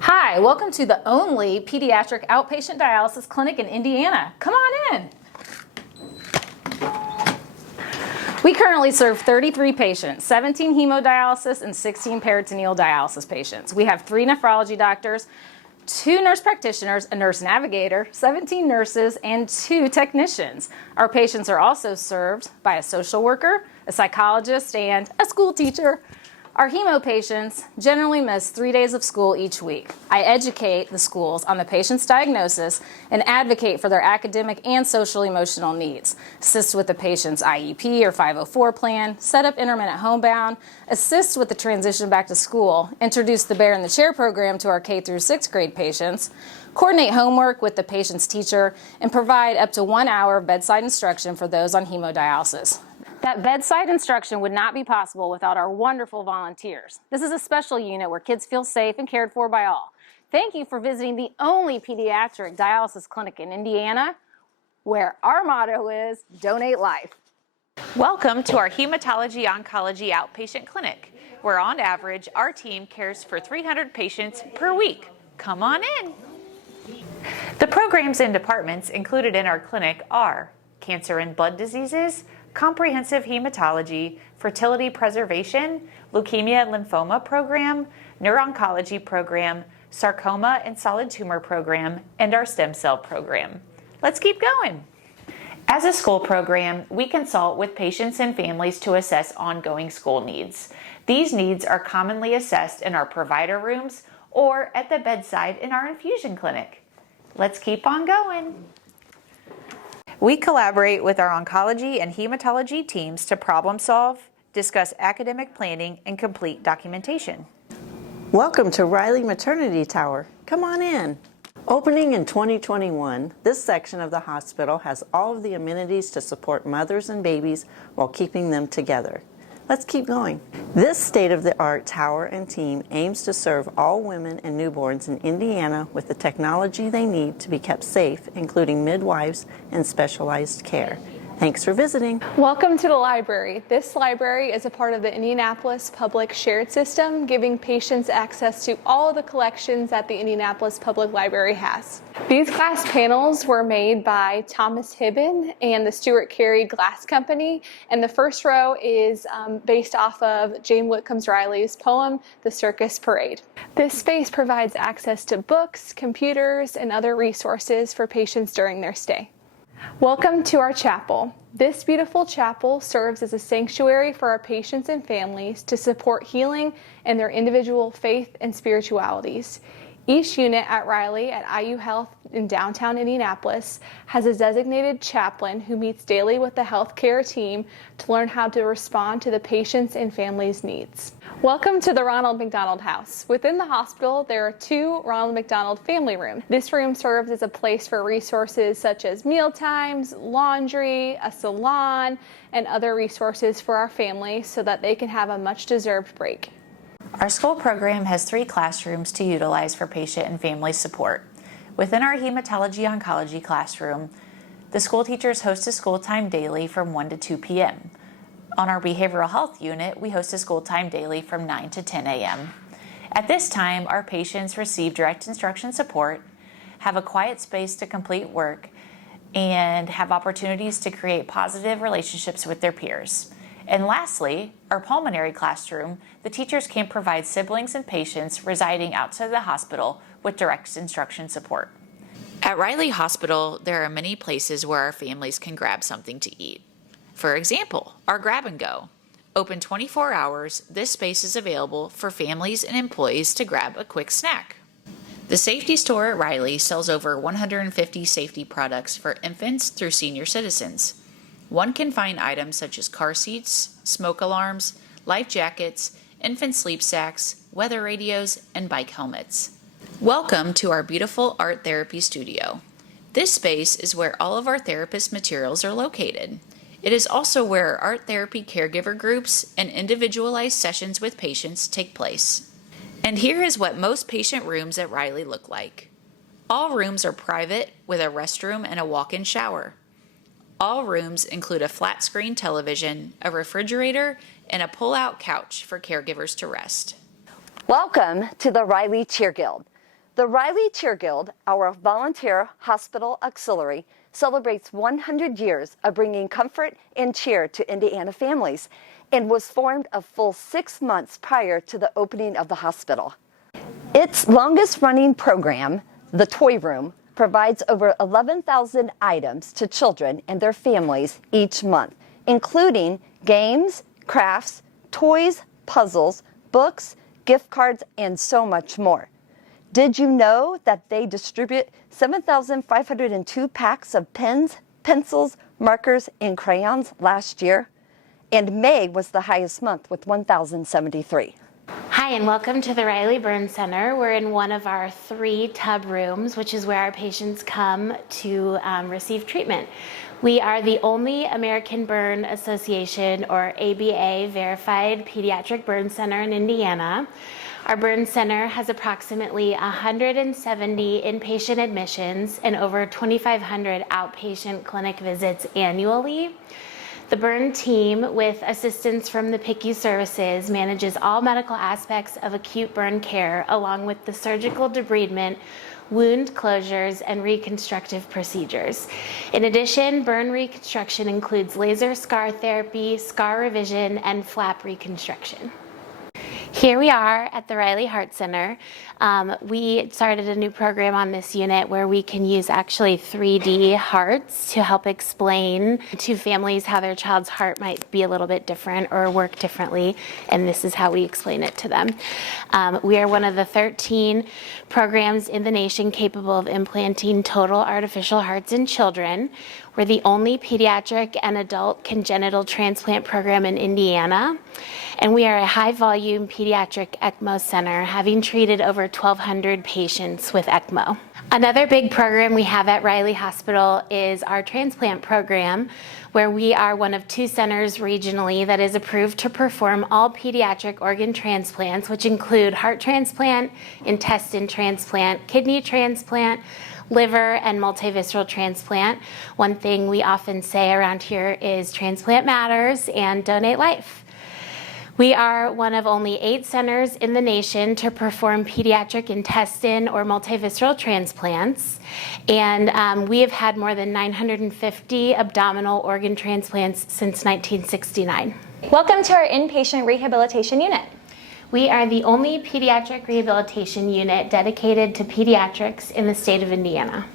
Hi, welcome to the only pediatric outpatient dialysis clinic in Indiana. Come on in. We currently serve 33 patients, 17 hemodialysis and 16 peritoneal dialysis patients. We have 3 nephrology doctors, 2 nurse practitioners, a nurse navigator, 17 nurses, and 2 technicians. Our patients are also served by a social worker, a psychologist, and a school teacher. Our hemo patients generally miss 3 days of school each week. I educate the schools on the patient's diagnosis and advocate for their academic and social emotional needs, assist with the patient's IEP or 504 plan, set up intermittent homebound, assist with the transition back to school, introduce the Bear in the Chair program to our K through 6th grade patients, coordinate homework with the patient's teacher, and provide up to 1 hour of bedside instruction for those on hemodialysis. That bedside instruction would not be possible without our wonderful volunteers. This is a special unit where kids feel safe and cared for by all. Thank you for visiting the only pediatric dialysis clinic in Indiana, where our motto is donate life. Welcome to our Hematology Oncology Outpatient Clinic, where on average our team cares for 300 patients per week. Come on in. The programs and departments included in our clinic are cancer and blood diseases, comprehensive hematology, fertility preservation, leukemia and lymphoma program, neuro-oncology program, sarcoma and solid tumor program, and our stem cell program. Let's keep going. As a school program, we consult with patients and families to assess ongoing school needs. These needs are commonly assessed in our provider rooms or at the bedside in our infusion clinic. Let's keep on going. We collaborate with our oncology and hematology teams to problem solve, discuss academic planning, and complete documentation. Welcome to Riley Maternity Tower. Come on in. Opening in 2021, this section of the hospital has all of the amenities to support mothers and babies while keeping them together. Let's keep going. This state-of-the-art tower and team aims to serve all women and newborns in Indiana with the technology they need to be kept safe, including midwives and specialized care. Thanks for visiting. Welcome to the library. This library is a part of the Indianapolis Public Shared System, giving patients access to all of the collections that the Indianapolis Public Library has. These glass panels were made by Thomas Hibben and the Stuart Carey Glass Company, and the first row is based off of Jane Whitcomb Riley's poem, The Circus Parade. This space provides access to books, computers, and other resources for patients during their stay. Welcome to our chapel. This beautiful chapel serves as a sanctuary for our patients and families to support healing in their individual faith and spiritualities. Each unit at Riley at IU Health in downtown Indianapolis has a designated chaplain who meets daily with the healthcare team to learn how to respond to the patients' and families' needs. Welcome to the Ronald McDonald House. Within the hospital, there are 2 Ronald McDonald family rooms. This room serves as a place for resources such as meal times, laundry, a salon, and other resources for our family so that they can have a much-deserved break. Our school program has 3 classrooms to utilize for patient and family support. Within our hematology oncology classroom, the school teachers host a school time daily from 1 to 2 p.m. On our behavioral health unit, we host a school time daily from 9 to 10 a.m. At this time, our patients receive direct instruction support, have a quiet space to complete work, and have opportunities to create positive relationships with their peers. And lastly, our pulmonary classroom, the teachers can provide siblings and patients residing outside the hospital with direct instruction support. At Riley Hospital, there are many places where our families can grab something to eat. For example, our Grab and Go. Open 24 hours, this space is available for families and employees to grab a quick snack. The Safety Store at Riley sells over 150 safety products for infants through senior citizens. One can find items such as car seats, smoke alarms, life jackets, infant sleep sacks, weather radios, and bike helmets. Welcome to our beautiful art therapy studio. This space is where all of our therapist materials are located. It is also where art therapy caregiver groups and individualized sessions with patients take place. And here is what most patient rooms at Riley look like. All rooms are private with a restroom and a walk-in shower. All rooms include a flat screen television, a refrigerator, and a pull-out couch for caregivers to rest. Welcome to the Riley Cheer Guild. The Riley Cheer Guild, our volunteer hospital auxiliary, celebrates 100 years of bringing comfort and cheer to Indiana families and was formed a full 6 months prior to the opening of the hospital. Its longest-running program, the Toy Room, provides over 11,000 items to children and their families each month, including games, crafts, toys, puzzles, books, gift cards, and so much more. Did you know that they distribute 7,502 packs of pens, pencils, markers, and crayons last year? And May was the highest month with 1,073. Hi, and welcome to the Riley Burn Center. We're in one of our 3 tub rooms, which is where our patients come to receive treatment. We are the only American Burn Association, or ABA, verified pediatric burn center in Indiana. Our burn center has approximately 170 inpatient admissions and over 2,500 outpatient clinic visits annually. The burn team, with assistance from the PICU services, manages all medical aspects of acute burn care, along with the surgical debridement, wound closures, and reconstructive procedures. In addition, burn reconstruction includes laser scar therapy, scar revision, and flap reconstruction. Here we are at the Riley Heart Center. We started a new program on this unit where we can use actually 3D hearts to help explain to families how their child's heart might be a little bit different or work differently, and this is how we explain it to them. We are one of the 13 programs in the nation capable of implanting total artificial hearts in children. We're the only pediatric and adult congenital transplant program in Indiana, and we are a high-volume pediatric ECMO center, having treated over 1,200 patients with ECMO. Another big program we have at Riley Hospital is our transplant program, where we are one of 2 centers regionally that is approved to perform all pediatric organ transplants, which include heart transplant, intestine transplant, kidney transplant, liver, and multivisceral transplant. One thing we often say around here is transplant matters and donate life. We are one of only 8 centers in the nation to perform pediatric intestine or multivisceral transplants, and we have had more than 950 abdominal organ transplants since 1969. Welcome to our inpatient rehabilitation unit. We are the only pediatric rehabilitation unit dedicated to pediatrics in the state of Indiana.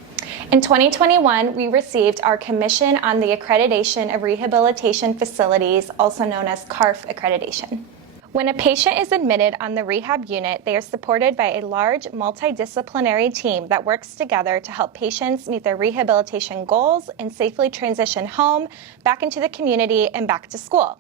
In 2021, we received our Commission on the Accreditation of Rehabilitation Facilities, also known as CARF accreditation. When a patient is admitted on the rehab unit, they are supported by a large multidisciplinary team that works together to help patients meet their rehabilitation goals and safely transition home, back into the community, and back to school.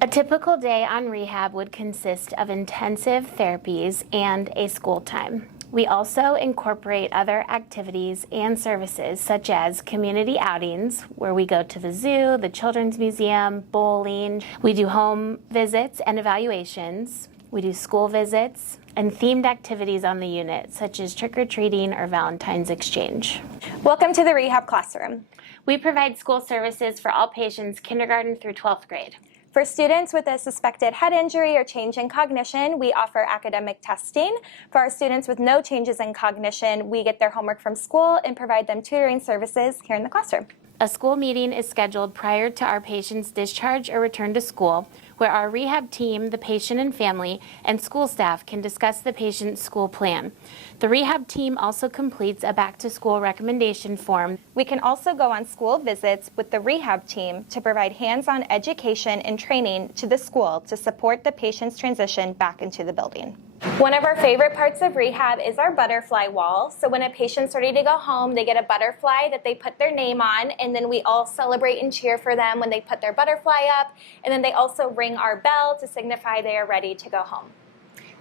A typical day on rehab would consist of intensive therapies and a school time. We also incorporate other activities and services such as community outings, where we go to the zoo, the Children's Museum, bowling. We do home visits and evaluations. We do school visits and themed activities on the unit, such as trick-or-treating or Valentine's exchange. Welcome to the rehab classroom. We provide school services for all patients kindergarten through 12th grade. For students with a suspected head injury or change in cognition, we offer academic testing. For our students with no changes in cognition, we get their homework from school and provide them tutoring services here in the classroom. A school meeting is scheduled prior to our patient's discharge or return to school, where our rehab team, the patient and family, and school staff can discuss the patient's school plan. The rehab team also completes a back-to-school recommendation form. We can also go on school visits with the rehab team to provide hands-on education and training to the school to support the patient's transition back into the building. One of our favorite parts of rehab is our butterfly wall. So when a patient's ready to go home, they get a butterfly that they put their name on, and then we all celebrate and cheer for them when they put their butterfly up, and then they also ring our bell to signify they are ready to go home.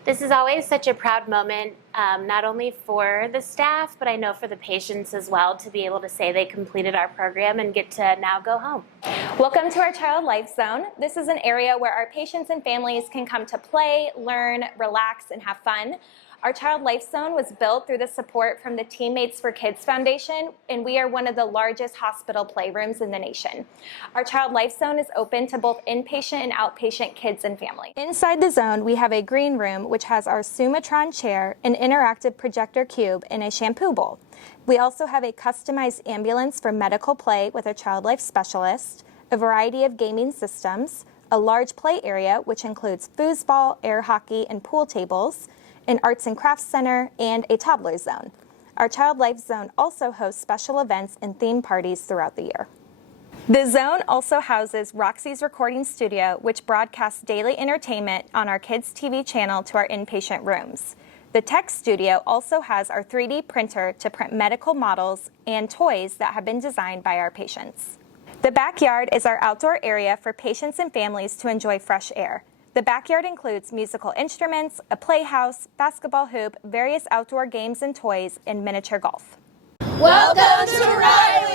This is always such a proud moment, not only for the staff, but I know for the patients as well, to be able to say they completed our program and get to now go home. Welcome to our Child Life Zone. This is an area where our patients and families can come to play, learn, relax, and have fun. Our Child Life Zone was built through the support from the Teammates for Kids Foundation, and we are one of the largest hospital playrooms in the nation. Our Child Life Zone is open to both inpatient and outpatient kids and families. Inside the zone, we have a green room, which has our Sumatron chair, an interactive projector cube, and a shampoo bowl. We also have a customized ambulance for medical play with a child life specialist, a variety of gaming systems, a large play area, which includes foosball, air hockey, and pool tables, an arts and crafts center, and a toddler zone. Our Child Life Zone also hosts special events and theme parties throughout the year. The zone also houses Roxy's Recording Studio, which broadcasts daily entertainment on our kids' TV channel to our inpatient rooms. The Tech Studio also has our 3D printer to print medical models and toys that have been designed by our patients. The backyard is our outdoor area for patients and families to enjoy fresh air. The backyard includes musical instruments, a playhouse, basketball hoop, various outdoor games and toys, and miniature golf. Welcome to Riley!